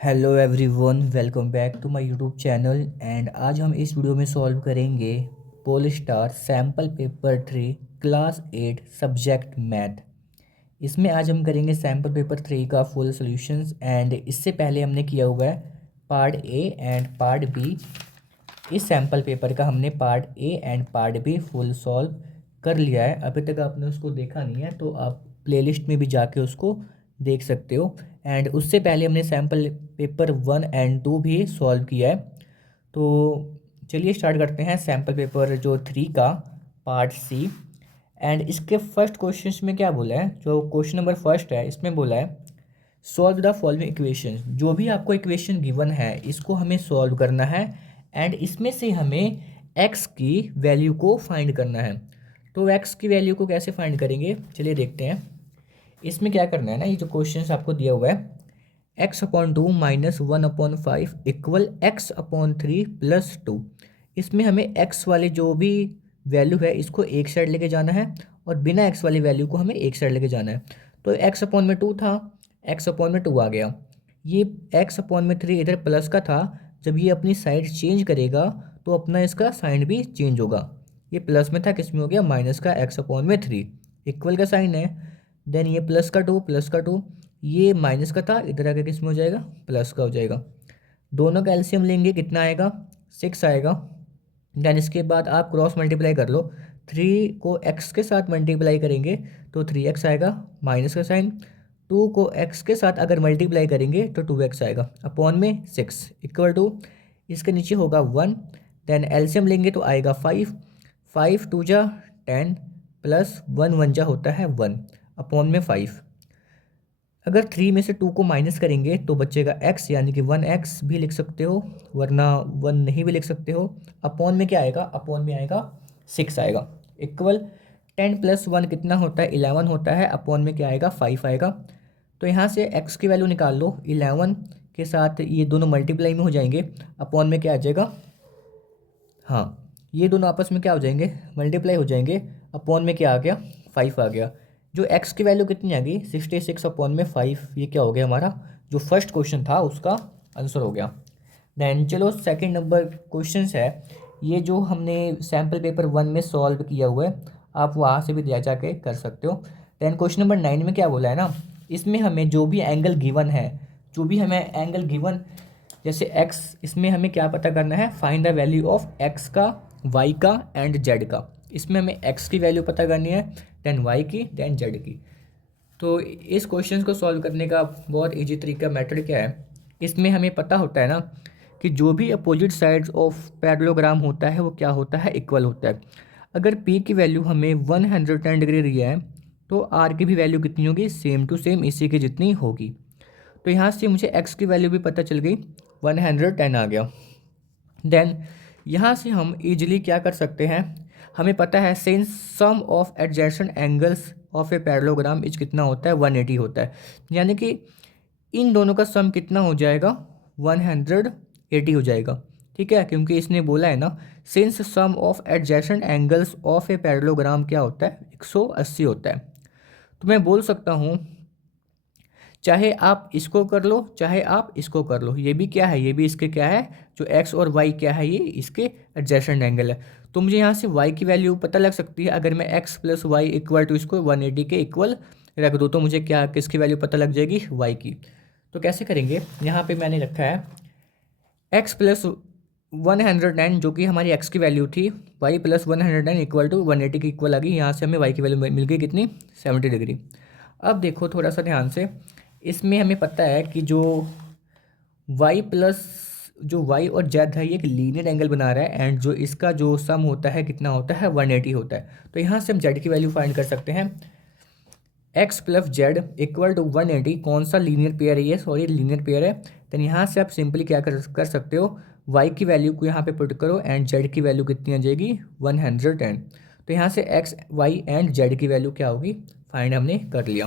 Hello everyone, welcome back to my YouTube channel. And आज हम इस वीडियो में सॉल्व करेंगे Polestar sample paper 3 class 8 subject math. इसमें आज हम करेंगे सैम्पल पेपर 3 का फुल सॉल्यूशंस। एंड इससे पहले हमने किया हुआ है part A and part B. इस सैम्पल पेपर का हमने part A and part B full solve कर लिया है। अभी तक आपने उसको देखा नहीं है तो आप प्लेलिस्ट में भी जाके उसको देख सकते हो। एंड उससे पहले हमने सैम्पल पेपर 1 एंड 2 भी सॉल्व किया है। तो चलिए स्टार्ट करते हैं सैम्पल पेपर जो 3 का पार्ट सी। एंड इसके फर्स्ट क्वेश्चन में क्या बोला है, जो क्वेश्चन नंबर फर्स्ट है इसमें बोला है सॉल्व द फॉलोइंग इक्वेशन। जो भी आपको इक्वेशन गिवन है इसको हमें सॉल्व करना है एंड इसमें से हमें एक्स की वैल्यू को फाइंड करना है। तो एक्स की वैल्यू को कैसे फाइंड करेंगे, चलिए देखते हैं। इसमें क्या करना है ना, ये जो क्वेश्चन आपको दिया हुआ है x/2 -1/5 इक्वल x/3 +2। इसमें हमें x वाले जो भी वैल्यू है इसको एक साइड लेके जाना है और बिना x वाली वैल्यू को हमें एक साइड लेके जाना है। तो x/2 था, x/2 आ गया। ये x/3 इधर प्लस का था, जब ये अपनी साइड चेंज करेगा तो अपना इसका साइन भी चेंज होगा। ये प्लस में था, किस में हो गया, माइनस का x/3। इक्वल का साइन है। देन ये प्लस का 2 ये माइनस का था, इधर आके किस में हो जाएगा, प्लस का हो जाएगा। दोनों का एलसीएम लेंगे, कितना आएगा, 6 आएगा। देन इसके बाद आप क्रॉस मल्टीप्लाई कर लो। 3 को x के साथ मल्टीप्लाई करेंगे तो 3x आएगा, माइनस का साइन। 2 को x के साथ अगर मल्टीप्लाई करेंगे तो 2x आएगा, अपॉन में 6 इक्वल टू इसके नीचे होगा 1। देन एलसीएम लेंगे तो आएगा 5। 5 2 जा 10 प्लस 1 1 जा होता है 1 अपॉन में 5। अगर 3 में से 2 को माइनस करेंगे तो बचेगा x, यानी कि 1x भी लिख सकते हो, वरना 1 नहीं भी लिख सकते हो। अपॉन में क्या आएगा, अपॉन में आएगा 6 आएगा। इक्वल 10 प्लस 1 कितना होता है, 11 होता है। अपॉन में क्या आएगा, 5 आएगा। तो यहाँ से x की वैल्यू निकाल लो, 11 के साथ ये दोनों मल्टीप्लाई में हो जाएंगे। अपॉन में क्या आ जाएगा, हाँ ये दोनों आपस में क्या हो जाएंगे, मल्टीप्लाई हो जाएंगे। अपॉन में क्या आ गया, 5 आ गया। जो x की वैल्यू कितनी आ गई, 66 अपॉन में 5। ये क्या हो गया, हमारा जो फर्स्ट क्वेश्चन था उसका आंसर हो गया। देन चलो सेकंड नंबर क्वेश्चन है, ये जो हमने सैम्पल पेपर 1 में सॉल्व किया हुआ है, आप वहाँ से भी दिया जाके कर सकते हो। देन क्वेश्चन नंबर 9 में क्या बोला है ना, इसमें हमें जो भी एंगल गिवन है, जो भी हमें एंगल गिवन, जैसे x, इसमें हमें क्या पता करना है, find the value of x का, y का एंड z का। इसमें हमें x की वैल्यू पता करनी है, देन y की, देन z की। तो इस क्वेश्चन को सॉल्व करने का बहुत इजी तरीका, मेथड क्या है, इसमें हमें पता होता है ना कि जो भी अपोजिट साइड्स ऑफ पैरेललोग्राम होता है वो क्या होता है, इक्वल होता है। अगर p की वैल्यू हमें 110 डिग्री दिया है तो r की भी वैल्यू कितनी होगी, सेम टू सेम इसी के जितनी होगी। तो यहाँ से मुझे x की वैल्यू भी पता चल गई, 110 आ गया। देन यहाँ से हम इजीली क्या कर सकते हैं, हमें पता है since sum of adjacent angles of a parallelogram is कितना होता है, 180 होता है। यानी कि इन दोनों का सम कितना हो जाएगा, 180 हो जाएगा। ठीक है, क्योंकि इसने बोला है ना since sum of adjacent angles of a parallelogram क्या होता है, 180 होता है। तो मैं बोल सकता हूँ चाहे आप इसको कर लो चाहे आप इसको कर लो, ये भी क्या है, ये भी इसके क्या है, जो x और y क्या है, ये इसके एडजेसेंट एंगल है। तो मुझे यहाँ से y की वैल्यू पता लग सकती है। अगर मैं x plus Y equal to इसको 180 के इक्वल रख दूँ तो मुझे क्या, किसकी वैल्यू पता लग जाएगी, y की। तो कैसे करेंगे, यहाँ पे मैंने रखा है x प्लस 110 जो कि हमारी x की वैल्यू थी, y प्लस 110 इक्वल टू 180 की इक्वल आ गई। यहाँ से हमें y की वैल्यू मिल गई कितनी, 70 डिग्री। अब देखो थोड़ा सा ध्यान से, इसमें हमें पता है कि जो y प्लस, जो y और z है ये एक लीनियर एंगल बना रहा है, एंड जो इसका जो सम होता है कितना होता है, 180 होता है। तो यहाँ से हम z की वैल्यू फाइंड कर सकते हैं, x plus Z equal to 180। कौन सा लीनियर पेयर है ये, सॉरी लीनियर पेयर है। देन यहाँ से आप सिंपली क्या कर सकते हो, y की वैल्यू को यहाँ पे पुट करो एंड z की वैल्यू कितनी आ जाएगी, 110। तो यहाँ से x y एंड z की वैल्यू क्या होगी, फाइंड हमने कर लिया।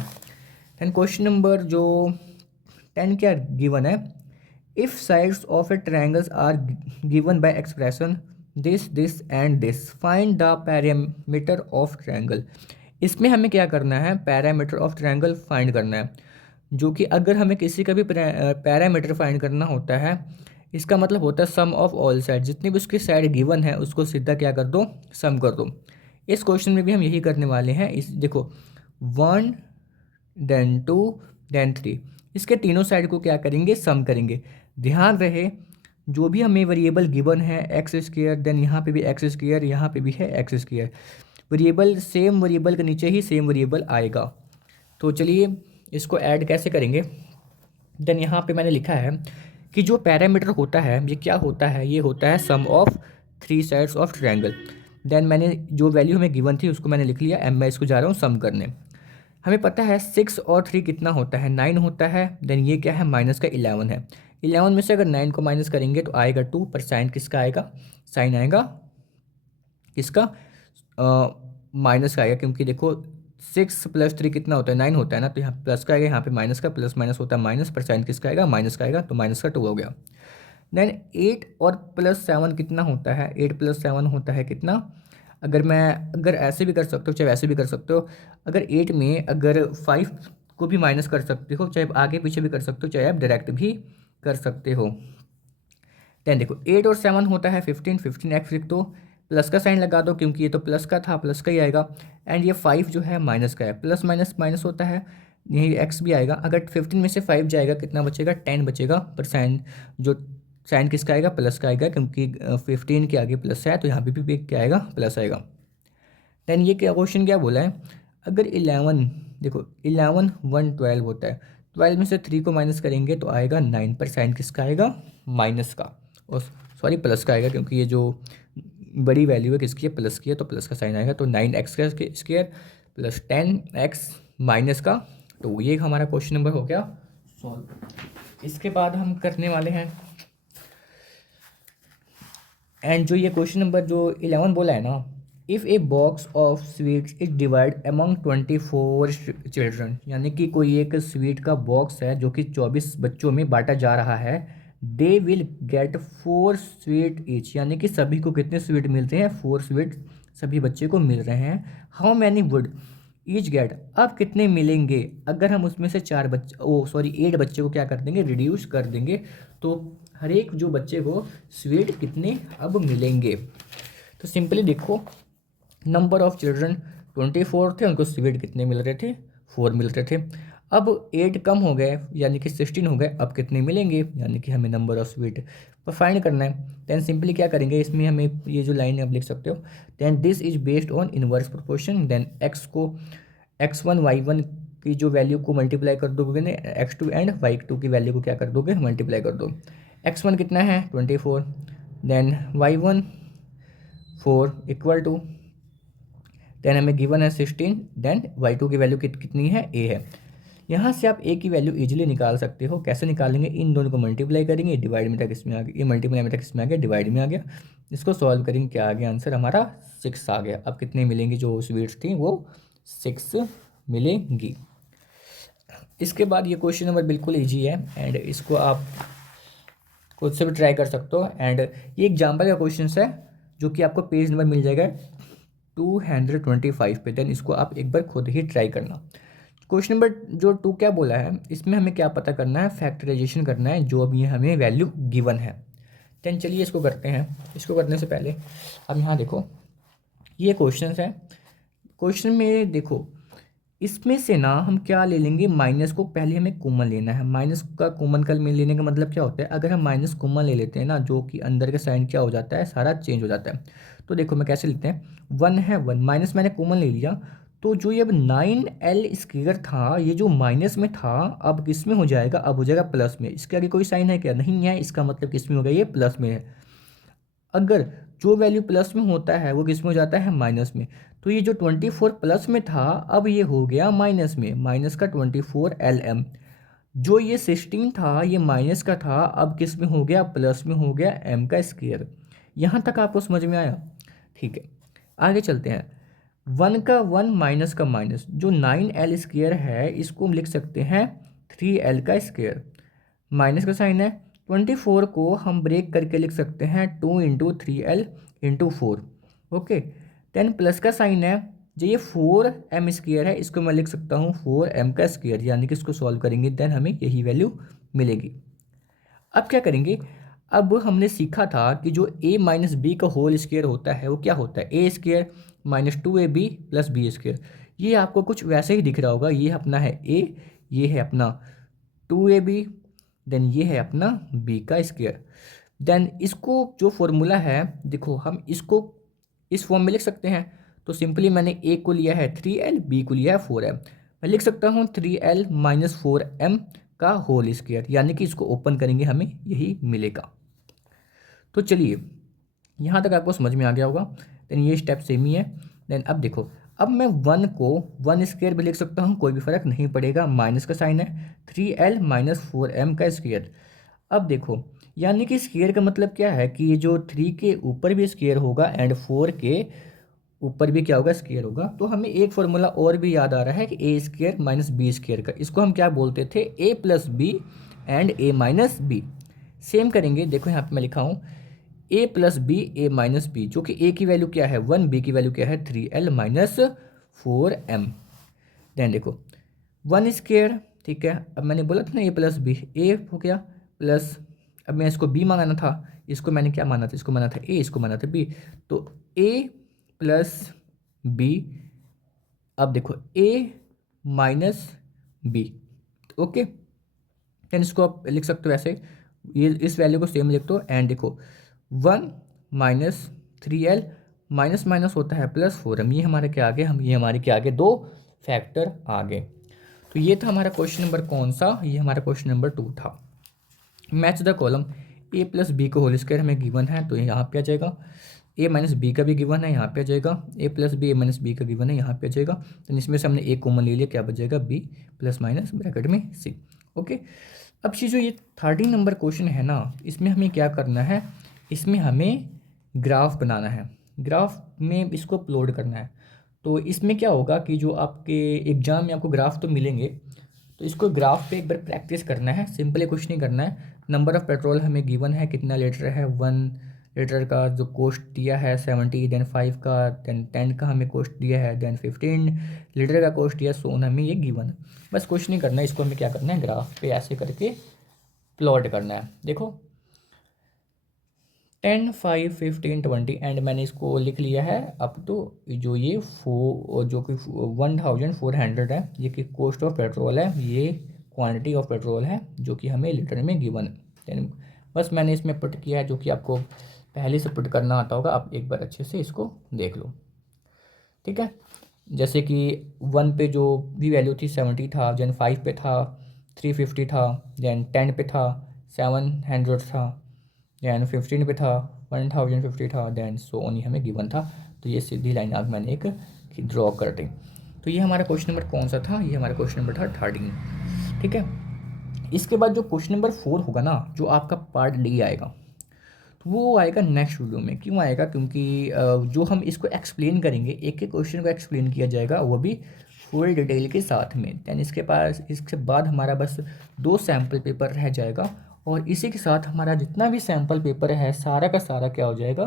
देन क्वेश्चन नंबर जो 10 क्या गिवन है, if sides of a triangles are given by expression this and this, find the parameter of triangle. इसमें हमें क्या करना है, पैरामीटर ऑफ ट्रायंगल फाइंड करना है। जो कि अगर हमें किसी का भी पैरामीटर फाइंड करना होता है, इसका मतलब होता है सम ऑफ ऑल साइड, जितनी भी उसकी साइड गिवन है उसको सीधा क्या कर दो, सम कर दो। इस क्वेश्चन में भी हम यही करने वाले हैं। इस देखो 1 देन 2 देन 3, इसके तीनों साइड को क्या करेंगे, सम करेंगे। ध्यान रहे जो भी हमें वेरिएबल गिवन है एक्स स्क्वायर, देन यहाँ पे भी एक्स स्क्वायर, यहाँ पे भी है x square, variable same variable के नीचे ही सेम वेरिएबल आएगा। तो चलिए इसको ऐड कैसे करेंगे। देन यहाँ पे मैंने लिखा है कि जो पैरामीटर होता है ये क्या होता है, ये होता है sum of 3 sides of triangle. Then मैंने जो वैल्यू हमें गिवन थी उसको मैंने लिख लिया, एम मैं इसको जा रहा हूँ सम करने। हमें पता है 6 और 3 कितना होता है, 9 होता है। देन ये क्या है, माइनस का 11 है। 11 में से अगर 9 को माइनस करेंगे तो आएगा 2, पर साइन किसका आएगा, साइन आएगा किसका, माइनस का आएगा, क्योंकि देखो 6 + 3 कितना होता है, 9 होता है ना, तो यहाँ प्लस का आएगा, यहाँ पे माइनस का, प्लस माइनस होता है माइनस, पर साइन किसका आएगा, माइनस का आएगा, तो माइनस का 2 हो गया। देन 8 और +7 कितना होता है, 8 + 7 होता है कितना, अगर ऐसे भी कर सकते हो चाहे वैसे भी कर सकते हो। अगर 8 में अगर 5 को भी माइनस कर सकते हो, चाहे आगे पीछे भी कर सकते हो, चाहे आप डायरेक्ट भी कर सकते हो। देन देखो 8 और 7 होता है 15, 15x लिख दो, प्लस का साइन लगा दो क्योंकि ये तो प्लस का था, प्लस का ही आएगा। एंड ये 5 जो है माइनस का है, प्लस माइनस माइनस होता है, यही एक्स भी आएगा। अगर 15 में से 5 जाएगा कितना बचेगा, 10 बचेगा, पर साइन जो साइन किसका आएगा, प्लस का आएगा, क्योंकि 15 के आगे प्लस है तो यहाँ पे भी क्या आएगा, प्लस आएगा। देन ये क्या क्वेश्चन क्या बोला है, अगर 11, देखो 11 1 12 होता है, 12 में से 3 को माइनस करेंगे तो आएगा 9, पर साइन किसका आएगा, माइनस का, और सॉरी प्लस का आएगा, क्योंकि ये जो बड़ी वैल्यू है किसकी है, प्लस की है, तो प्लस का साइन आएगा। तो 9x का स्क्वायर प्लस 10x माइनस का, तो ये हमारा क्वेश्चन नंबर हो गया सॉल्व। इसके बाद हम करने वाले हैं, एंड जो ये क्वेश्चन नंबर जो 11 बोला है ना, if a box of sweets is divide among 24 children, यानी कि कोई एक स्वीट का बॉक्स है जो कि 24 बच्चों में बांटा जा रहा है, they will get 4 sweet each, यानी कि सभी को कितने स्वीट मिलते हैं, 4 स्वीट सभी बच्चे को मिल रहे हैं। How many would each get, अब कितने मिलेंगे अगर हम उसमें से 8 बच्चे को क्या कर देंगे, रिड्यूस कर देंगे, तो हर एक जो बच्चे को स्वीट कितने अब मिलेंगे। तो सिंपली देखो, नंबर ऑफ चिल्ड्रन 24 थे, उनको स्वीट कितने मिल रहे थे, 4 मिल रहे थे। अब 8 कम हो गए यानी कि 16 हो गए, अब कितने मिलेंगे, यानी कि हमें नंबर ऑफ स्वीट पर फाइंड करना है। देन सिंपली क्या करेंगे, इसमें हमें ये जो लाइन आप लिख सकते हो, then this is based on inverse proportion. Then x को x1 y1 की जो वैल्यू को मल्टीप्लाई कर दोगे ना, x2 एंड y2 की वैल्यू को क्या कर दोगे, मल्टीप्लाई कर दो। x1 कितना है 24, then y1 4 equal to, then हमें गिवन है 16, देन y2 की वैल्यू कितनी है, a है। यहाँ से आप a की वैल्यू इजीली निकाल सकते हो। कैसे निकालेंगे, इन दोनों को मल्टीप्लाई करेंगे, डिवाइड में तक इसमें आ गया, ये मल्टीप्लाई में तक इसमें आ गया, डिवाइड में आ गया। इसको सॉल्व करेंगे, क्या आ गया आंसर हमारा 6 आ गया। अब कितने मिलेंगी, जो स्वीट्स थी वो 6 मिलेंगी। इसके बाद ये क्वेश्चन नंबर बिल्कुल ईजी है, एंड इसको आप खुद से भी ट्राई कर सकते हो। एंड ये एग्जाम्पल का क्वेश्चन है जो कि आपको पेज नंबर मिल जाएगा 225 पे। देन इसको आप एक बार खुद ही ट्राई करना। क्वेश्चन नंबर जो 2 क्या बोला है, इसमें हमें क्या पता करना है, फैक्टराइजेशन करना है जो अभी हमें वैल्यू गिवन है। देन चलिए इसको करते हैं। इसको करने से पहले अब यहाँ देखो, ये क्वेश्चन है। क्वेश्चन में देखो, इसमें से ना हम क्या ले लेंगे, माइनस को पहले हमें कॉमन लेना है। माइनस का कॉमन कर लेने का मतलब क्या होता है, अगर हम माइनस कॉमन ले लेते हैं ना, जो कि अंदर का साइन क्या हो जाता है, सारा चेंज हो जाता है। तो देखो मैं कैसे लेते हैं, 1 है 1 माइनस मैंने कॉमन ले लिया, तो जो ये अब 9l स्क्वायर था, ये जो माइनस में था अब किस में हो जाएगा, अब हो जाएगा प्लस में। इसके आगे कोई साइन है क्या, नहीं है, इसका मतलब किस में हो गया, ये प्लस में है। अगर जो वैल्यू प्लस में होता है वो किस में हो जाता है, माइनस में। तो ये जो 24 प्लस में था अब ये हो गया माइनस में, माइनस का 24 LM। जो ये 16 था ये माइनस का था, अब किस में हो गया, प्लस में हो गया, m का स्क्वायर। यहाँ तक आपको समझ में आया, ठीक है। आगे चलते हैं, 1 का 1 माइनस का माइनस, जो 9l स्क्वायर है इसको हम लिख सकते हैं 3l का स्क्वायर। माइनस का साइन है, 24 को हम ब्रेक करके लिख सकते हैं 2 × 3l × 4। ओके, देन प्लस का साइन है, जो ये 4m² है, इसको मैं लिख सकता हूँ 4m², यानी कि इसको सॉल्व करेंगे देन हमें यही वैल्यू मिलेगी। अब क्या करेंगे, अब हमने सीखा था कि जो a माइनस बी का होल स्क्वायर होता है वो क्या होता है, a² minus 2ab plus b²। ये आपको कुछ वैसे ही दिख रहा होगा, ये अपना है a, ये है अपना 2ab, देन ये है अपना b का स्क्वायर। देन इसको जो फॉर्मूला है देखो, हम इसको इस फॉर्म में लिख सकते हैं। तो सिंपली मैंने a को लिया है 3l, b को लिया है 4m। मैं लिख सकता हूँ 3l माइनस 4m का होल स्क्वायर, यानी कि इसको ओपन करेंगे हमें यही मिलेगा। तो चलिए यहाँ तक आपको समझ में आ गया होगा। देन ये स्टेप सेम ही है। देन अब देखो, अब मैं 1 को 1² भी लिख सकता हूँ, कोई भी फर्क नहीं पड़ेगा, माइनस का साइन है, 3l माइनस 4m का स्क्वायर। अब देखो, यानी कि स्क्वायर का मतलब क्या है कि ये जो 3 के ऊपर भी स्क्वायर होगा एंड 4 के ऊपर भी क्या होगा, स्क्वायर होगा। तो हमें एक फॉर्मूला और भी याद आ रहा है कि a² माइनस b² का, इसको हम क्या बोलते थे, a plus B and a minus B. Same करेंगे, देखो यहाँ पे मैं लिखा हूँ a plus B A minus B, जो कि a की वैल्यू क्या है 1, b की वैल्यू क्या है 3l माइनस 4m। देन देखो 1², ठीक है। अब मैंने बोला था ना a प्लस बी, a हो गया प्लस, अब मैं इसको b मांगना था, इसको मैंने क्या माना था, इसको माना था a, इसको माना था b। तो a प्लस b, अब देखो a minus B, okay. Then इसको आप लिख सकते हो ऐसे, ये इस वैल्यू को सेम लिख दो एंड देखो 1 माइनस 3l, माइनस माइनस होता है प्लस 4m, ये हमारे क्या आ गए, हम ये हमारे क्या आ गए, 2 फैक्टर आ गए। तो ये था हमारा क्वेश्चन नंबर कौन सा, ये हमारा क्वेश्चन नंबर 2 था। Match the column a plus B का होल स्क्वायर हमें गिवन है, तो यहाँ पे आ जाएगा। a माइनस बी का भी गिवन है, यहाँ पे आ जाएगा। a plus B, a minus B का गिवन है, यहाँ पे आ जाएगा। तो इसमें से हमने a कॉमन ले लिया, क्या बचेगा, b प्लस माइनस ब्रैकेट में c, ओके। अब जो ये 13 नंबर क्वेश्चन है ना, इसमें हमें क्या करना है, इसमें हमें ग्राफ बनाना है, ग्राफ में इसको अपलोड करना है। तो इसमें क्या होगा कि जो आपके एग्जाम में आपको ग्राफ तो मिलेंगे, तो इसको ग्राफ पे एक बार प्रैक्टिस करना है, सिंपली कुछ नहीं करना है। नंबर ऑफ़ पेट्रोल हमें गिवन है, कितना लीटर है, 1 लीटर का जो कॉस्ट दिया है 70, देन 5 का, देन 10 का हमें कॉस्ट दिया है, देन 15 लीटर का कॉस्ट दिया, सोन हमें ये गिवन है। बस कुछ नहीं करना है, इसको हमें क्या करना है, ग्राफ पे ऐसे करके प्लॉट करना है। देखो 10, 5, 15, 20 एंड मैंने इसको लिख लिया है अप टू जो ये जो कि 1400 है, ये कि कॉस्ट ऑफ पेट्रोल है, ये क्वांटिटी ऑफ पेट्रोल है जो कि हमें लीटर में गिवन है। देन बस मैंने इसमें पुट किया है, जो कि आपको पहले से पुट करना आता होगा, आप एक बार अच्छे से इसको देख लो, ठीक है। जैसे कि 1 पे जो भी वैल्यू थी 70 था, देन 5 पे था 350 था, देन 10 पे था 700 था, देन 15 पे था 1050 था, देन सो ऑन हमें गिवन था। तो ये सीधी लाइन आज मैंने एक ड्रॉ कर दी। तो ये हमारा क्वेश्चन नंबर कौन सा था, ये हमारा क्वेश्चन नंबर था 13, ठीक है। इसके बाद जो क्वेश्चन नंबर 4 होगा ना, जो आपका पार्ट डी आएगा, तो वो आएगा नेक्स्ट वीडियो में। क्यों आएगा, क्योंकि जो हम इसको एक्सप्लेन करेंगे, एक एक क्वेश्चन को एक्सप्लेन किया जाएगा, वो भी फुल डिटेल के साथ में। दैन इसके बाद हमारा बस 2 सैम्पल पेपर रह जाएगा, और इसी के साथ हमारा जितना भी सैम्पल पेपर है सारा का सारा क्या हो जाएगा,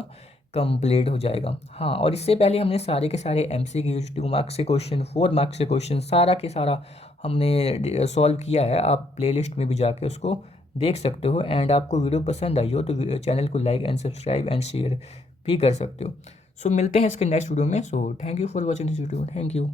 कंप्लीट हो जाएगा। हाँ, और इससे पहले हमने सारे के सारे MCQ 2 मार्क्स के क्वेश्चन, 4 मार्क्स के क्वेश्चन, सारा के सारा हमने सॉल्व किया है। आप प्लेलिस्ट में भी जाके उसको देख सकते हो। एंड आपको वीडियो पसंद आई हो तो चैनल को like and subscribe and share भी कर सकते हो। सो मिलते हैं इसके नेक्स्ट वीडियो में। So thank you for watching this video, thank you.